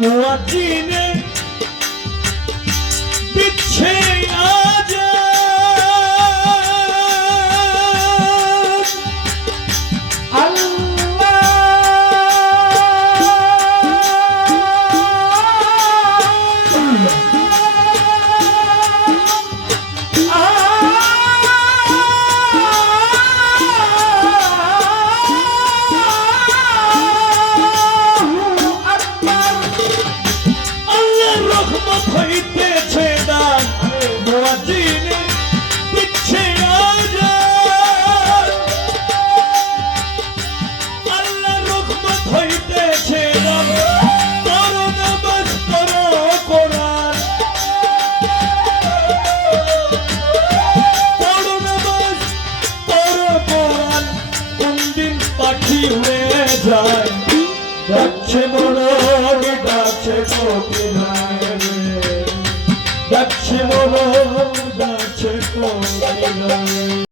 মুয়াজ্জিনে দিচ্ছে আজান আল্লাহ হইতেছে দান মুয়াজ্জিনে দিচ্ছে আজান আল্লাহর রহমত হইতেছে দান পড়ো নামাজ পড়ো কোরআন পড়ো নামাজ পড়ো কোরআন কোন দিন পাখি হয়ে যায় ডাকছে মরণ ডাকছে কোকিল ডাকছে মরণ ডাকছে